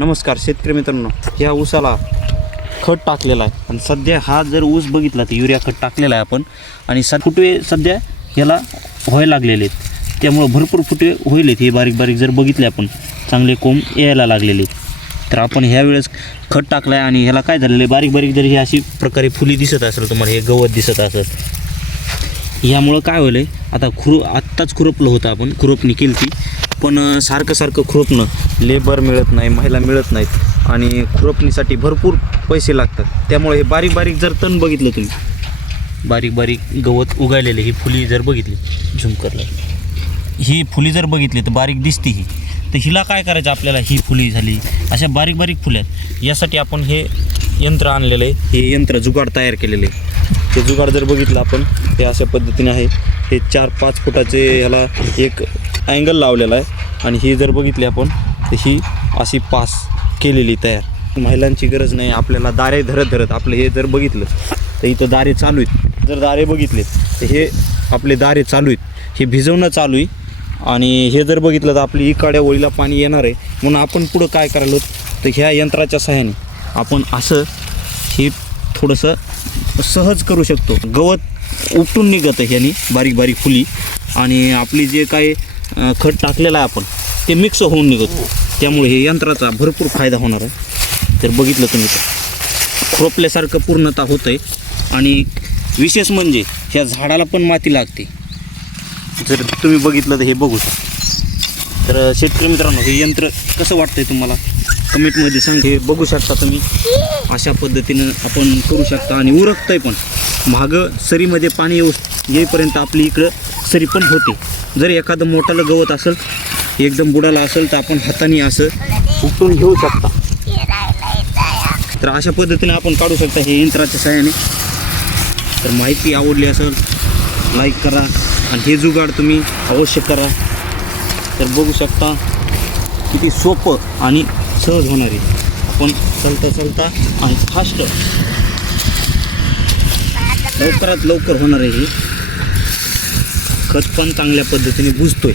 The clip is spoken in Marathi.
नमस्कार शेतकरी मित्रांनो, ह्या ऊसाला खत टाकलेला आहे आणि सध्या हा जर ऊस बघितला तर युरिया खत टाकलेला आहे आपण आणि फुटवे सध्या ह्याला व्हायला लागलेले आहेत. त्यामुळं भरपूर फुटवे होईल हे बारीक बारीक जर बघितले आपण चांगले कोंब यायला लागलेले आहेत. तर आपण ह्या वेळेस खत टाकलं आहे आणि ह्याला काय झालेलं आहे, बारीक बारीक जर ही अशी प्रकारे फुली दिसत असेल तुम्हाला, हे गवत दिसत असेल, यामुळं काय होईल आता आत्ताच खुरपलं होतं आपण, खुरपणी केली ती, पण सारखं खुरपणं, लेबर मिळत नाही, महिला मिळत नाहीत आणि खुरपणीसाठी भरपूर पैसे लागतात. त्यामुळे हे बारीक बारीक जर तण बघितलं तुम्ही, बारीक बारीक गवत उगायलेले, ही फुली जर बघितली, झूम करलं, ही फुली जर बघितली तर बारीक दिसते ही, तर हिला काय करायचं आपल्याला, ही फुली झाली अशा बारीक बारीक फुल्यात, यासाठी आपण हे यंत्र आणलेलं आहे. हे यंत्र जुगाड तयार केलेले आहे. हे जुगाड जर बघितलं आपण, हे अशा पद्धतीने आहे. हे 4-5 फुटाचे ह्याला एक अँगल लावलेला आहे आणि ही जर बघितली आपण तर ही अशी पास केलेली तयार. महिलांची गरज नाही आपल्याला, दारे धरत आपलं हे जर बघितलं तर इथं दारे चालू आहेत. जर दारे बघितले तर हे आपले दारे चालू आहेत, हे भिजवणं चालू आहे. आणि हे जर बघितलं तर आपली इकाड्या ओळीला पाणी येणार आहे, म्हणून आपण पुढं काय करायला तर ह्या यंत्राच्या सहाय्याने आपण असं हे थोडंसं सहज करू शकतो. गवत उपटून निघतं ह्यानी बारीक बारीक फुली आणि आपली जे काही खत टाकलेलं आहे आपण ते मिक्स होऊन निघतो. त्यामुळे हे यंत्राचा भरपूर फायदा होणार आहे. तर बघितलं तुम्ही तर खुरपल्यासारखं पूर्णतः होतं आहे. आणि विशेष म्हणजे ह्या झाडाला पण माती लागते. जर तुम्ही बघितलं तर हे बघू शकता. तर शेतकरी मित्रांनो, हे यंत्र कसं वाटतंय तुम्हाला कमेंटमध्ये सांग. हे बघू शकता तुम्ही, अशा पद्धतीनं आपण करू शकता आणि उरकतंय पण. मागं सरीमध्ये पाणी येईपर्यंत आपली इकडं सरी पण होते. जर एखादं मोठालं गवत असेल, एकदम बुडाला असेल, तर आपण हाताने असं उपटून घेऊ शकता. तर अशा पद्धतीने आपण काढू शकता हे यंत्राच्या सहाय्याने. तर माहिती आवडली असेल लाईक करा आणि हे जुगाड तुम्ही अवश्य करा. तर बघू शकता किती सोपं आणि सहज होणार आहे. आपण चलता आणि फास्ट लवकरात लवकर होणार आहे. हे खत पण चांगल्या पद्धतीने बुजतोय.